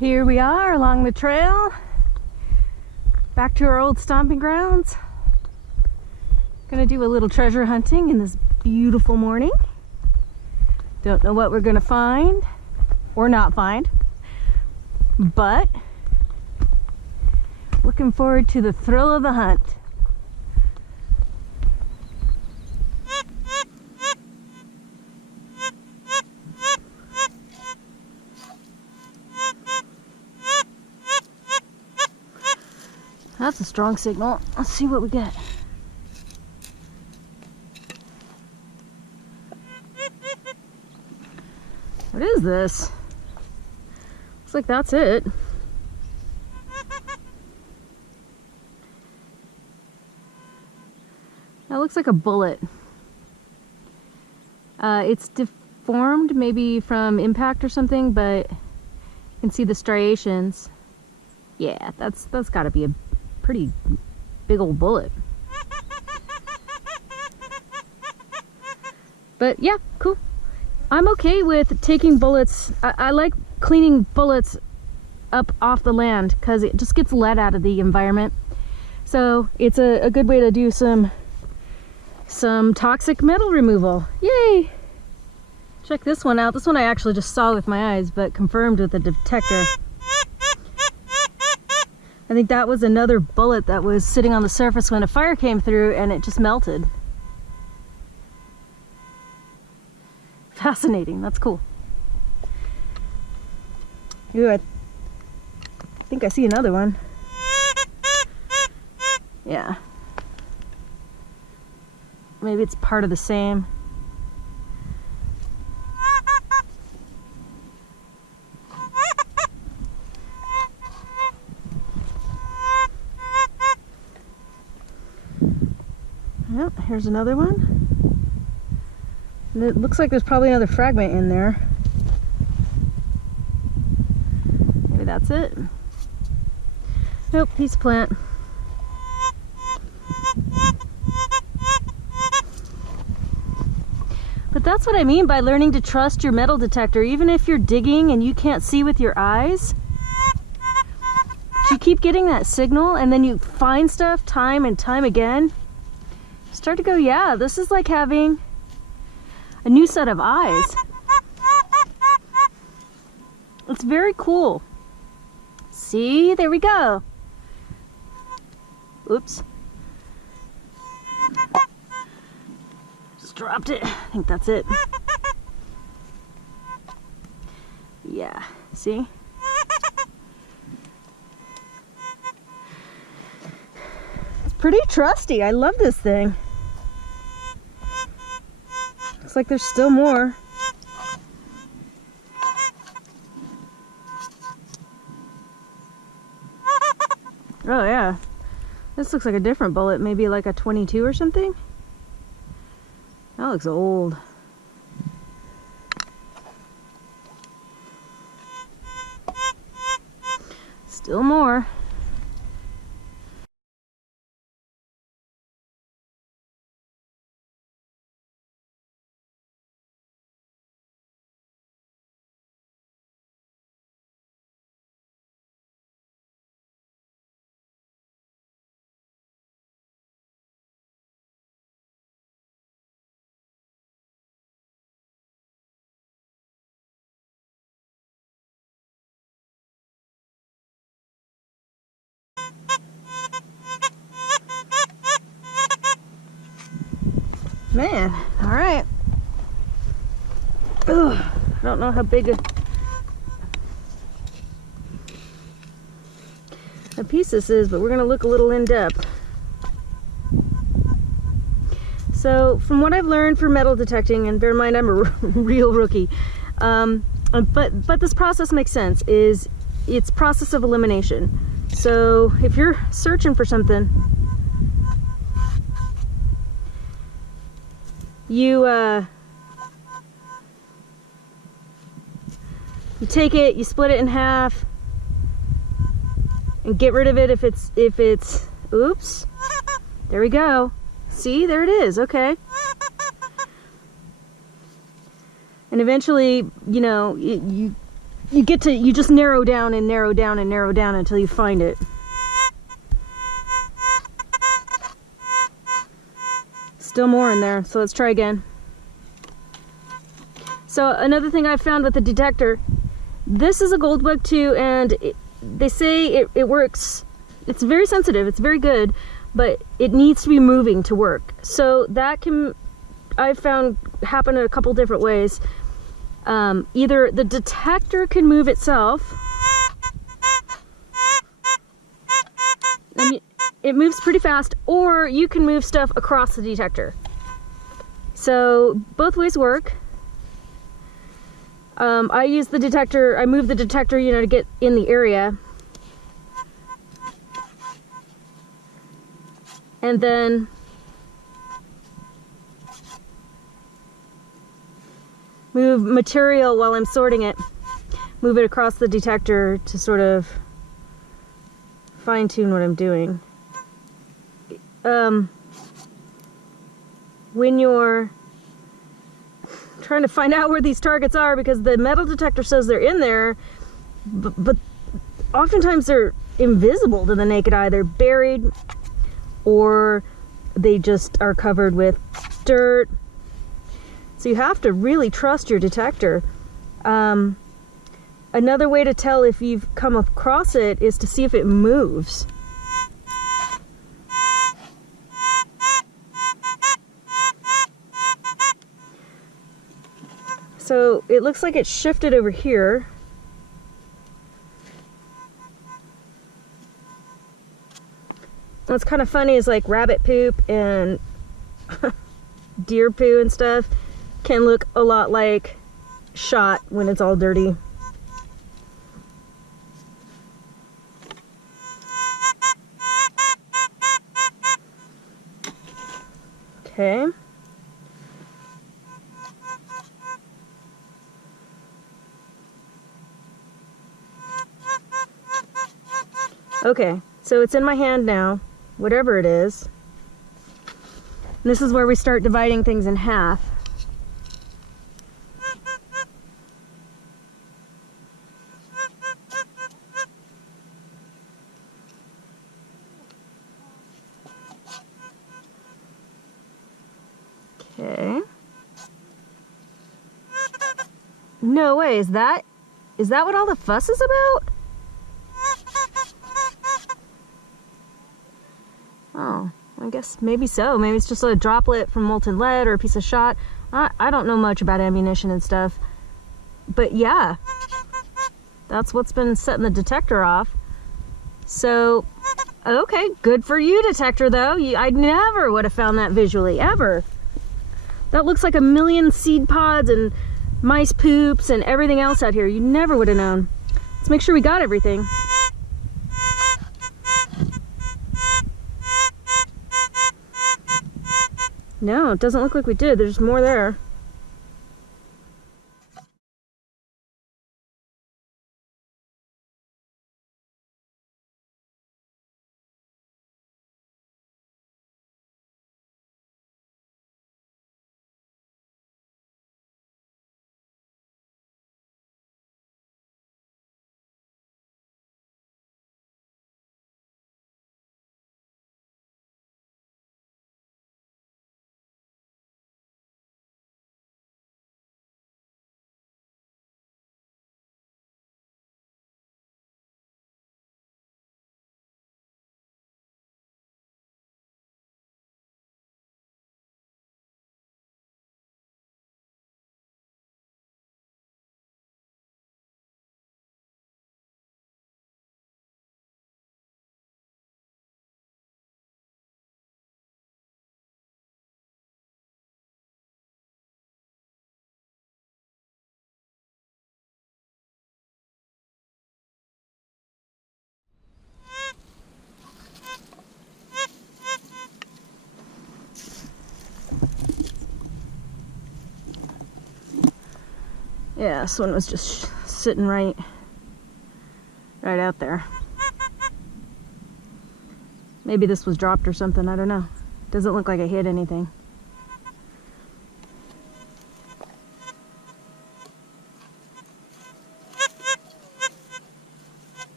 Here we are along the trail, back to our old stomping grounds. Gonna do a little treasure hunting in this beautiful morning. Don't know what we're gonna find or not find, but looking forward to the thrill of the hunt. That's a strong signal. Let's see what we get. What is this? Looks like that's it. That looks like a bullet. It's deformed maybe from impact or something, but you can see the striations. Yeah, that's gotta be a pretty big old bullet. But yeah, cool. I'm okay with taking bullets. I like cleaning bullets up off the land because it just gets lead out of the environment. So it's a good way to do some toxic metal removal. Yay! Check this one out. This one I actually just saw with my eyes, but confirmed with a detector. I think that was another bullet that was sitting on the surface when a fire came through and it just melted. Fascinating, that's cool. Ooh, I think I see another one. Yeah. Maybe it's part of the same. Yep, here's another one. And it looks like there's probably another fragment in there. Maybe that's it. Nope, piece of plant. But that's what I mean by learning to trust your metal detector. Even if you're digging and you can't see with your eyes, you keep getting that signal and then you find stuff time and time again. Start to go, yeah, this is like having a new set of eyes. It's very cool. See, there we go. Oops. Just dropped it. I think that's it. Yeah, see? It's pretty trusty. I love this thing. Looks like there's still more. Oh yeah. This looks like a different bullet, maybe like a 22 or something. That looks old. Still more. Man, all right. Ugh, I don't know how big a piece this is, but we're gonna look a little in depth. So from what I've learned for metal detecting, and bear in mind I'm a real rookie, but this process makes sense, is it's process of elimination. So if you're searching for something, you take it, you split it in half, and get rid of it if it's, oops, there we go. See, there it is, okay. And eventually, you know, you you just narrow down and narrow down and narrow down until you find it. Still more in there, so let's try again. So another thing I found with the detector, this is a gold bug too, and they say it works. It's very sensitive, it's very good, but it needs to be moving to work. So that can, I've found, happen in a couple different ways. Either the detector can move itself, and it moves pretty fast, or you can move stuff across the detector. So both ways work. I use the detector, I move the detector, you know, to get in the area. And then move material while I'm sorting it. Move it across the detector to sort of fine-tune what I'm doing. When you're trying to find out where these targets are, because the metal detector says they're in there, but oftentimes they're invisible to the naked eye. They're buried, or they just are covered with dirt. So you have to really trust your detector. Another way to tell if you've come across it is to see if it moves. So it looks like it's shifted over here. What's kind of funny is like rabbit poop and deer poo and stuff can look a lot like shot when it's all dirty. Okay. Okay, so it's in my hand now, whatever it is. And this is where we start dividing things in half. Okay. No way, is that what all the fuss is about? Oh, I guess maybe so. Maybe it's just a droplet from molten lead or a piece of shot. I don't know much about ammunition and stuff. But yeah, that's what's been setting the detector off. So, okay, good for you, detector, though. I never would have found that visually, ever. That looks like a million seed pods and mice poops and everything else out here. You never would have known. Let's make sure we got everything. No, it doesn't look like we did. There's more there. Yeah, this one was just sitting right out there. Maybe this was dropped or something, I don't know. Doesn't look like I hit anything.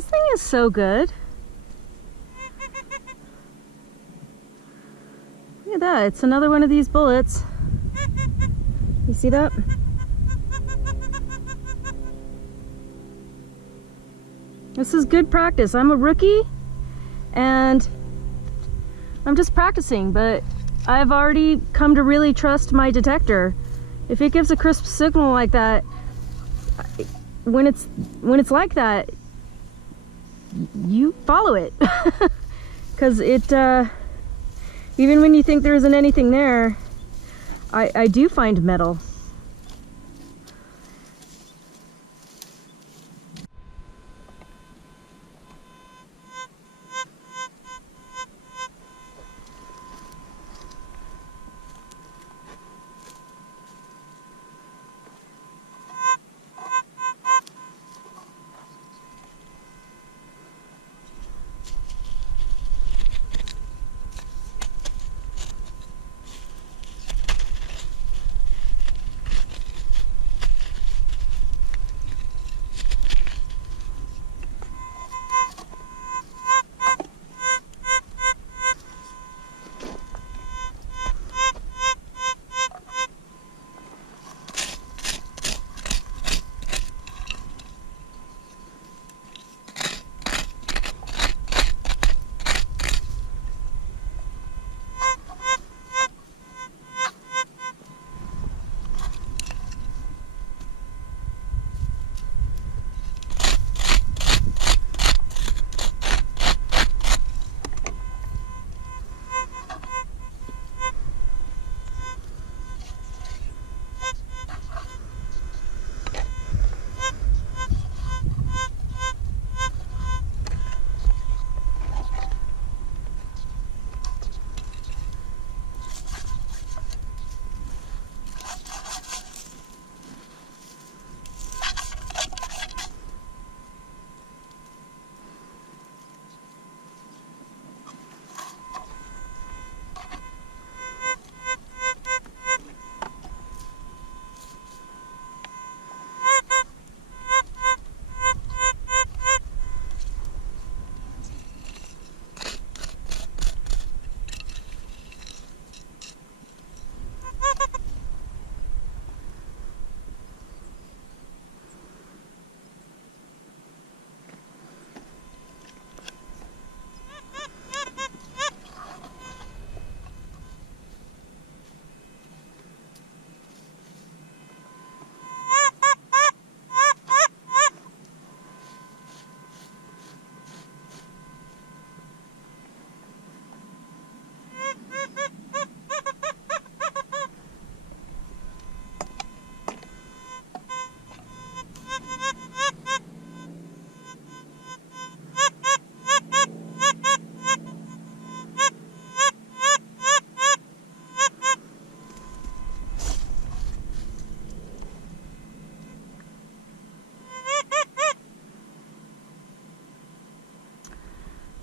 This thing is so good. Look at that, it's another one of these bullets. You see that? This is good practice. I'm a rookie and I'm just practicing, but I've already come to really trust my detector. If it gives a crisp signal like that, when it's like that, you follow it. Because it, even when you think there isn't anything there, I do find metal.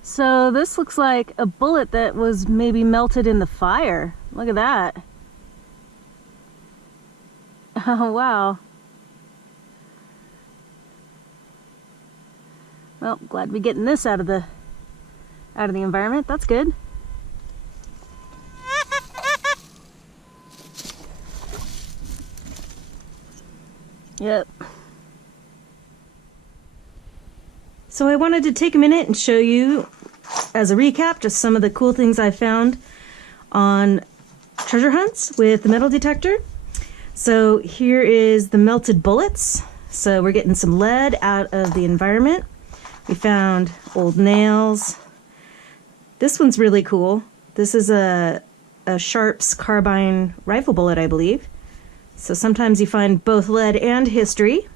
So this looks like a bullet that was maybe melted in the fire. Look at that. Oh, wow. Well, glad we're getting this out of the environment. That's good. Yep. So I wanted to take a minute and show you, as a recap, just some of the cool things I found on treasure hunts with the metal detector. So here is the melted bullets. So we're getting some lead out of the environment. We found old nails. This one's really cool. This is a Sharps carbine rifle bullet, I believe. So sometimes you find both lead and history.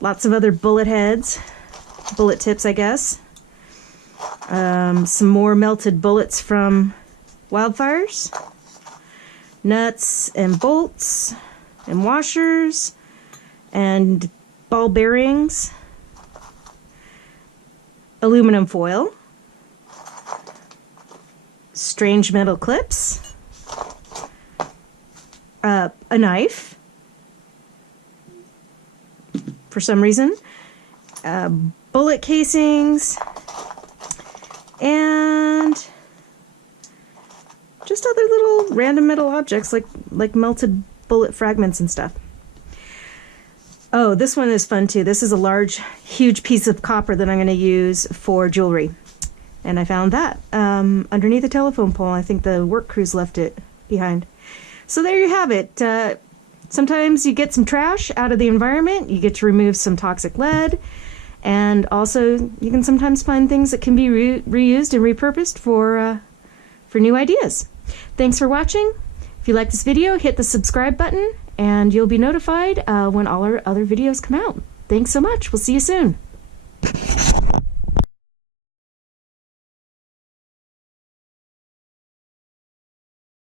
Lots of other bullet heads, bullet tips, I guess. Some more melted bullets from wildfires. Nuts and bolts and washers and ball bearings. Aluminum foil. Strange metal clips. A knife. For some reason. bullet casings, and just other little random metal objects like melted bullet fragments and stuff. Oh, this one is fun too. This is a large, huge piece of copper that I'm going to use for jewelry. And I found that underneath a telephone pole. I think the work crews left it behind. So there you have it. Sometimes you get some trash out of the environment. You get to remove some toxic lead. And also, you can sometimes find things that can be reused and repurposed for new ideas. Thanks for watching. If you like this video, hit the subscribe button, and you'll be notified when all our other videos come out. Thanks so much. We'll see you soon.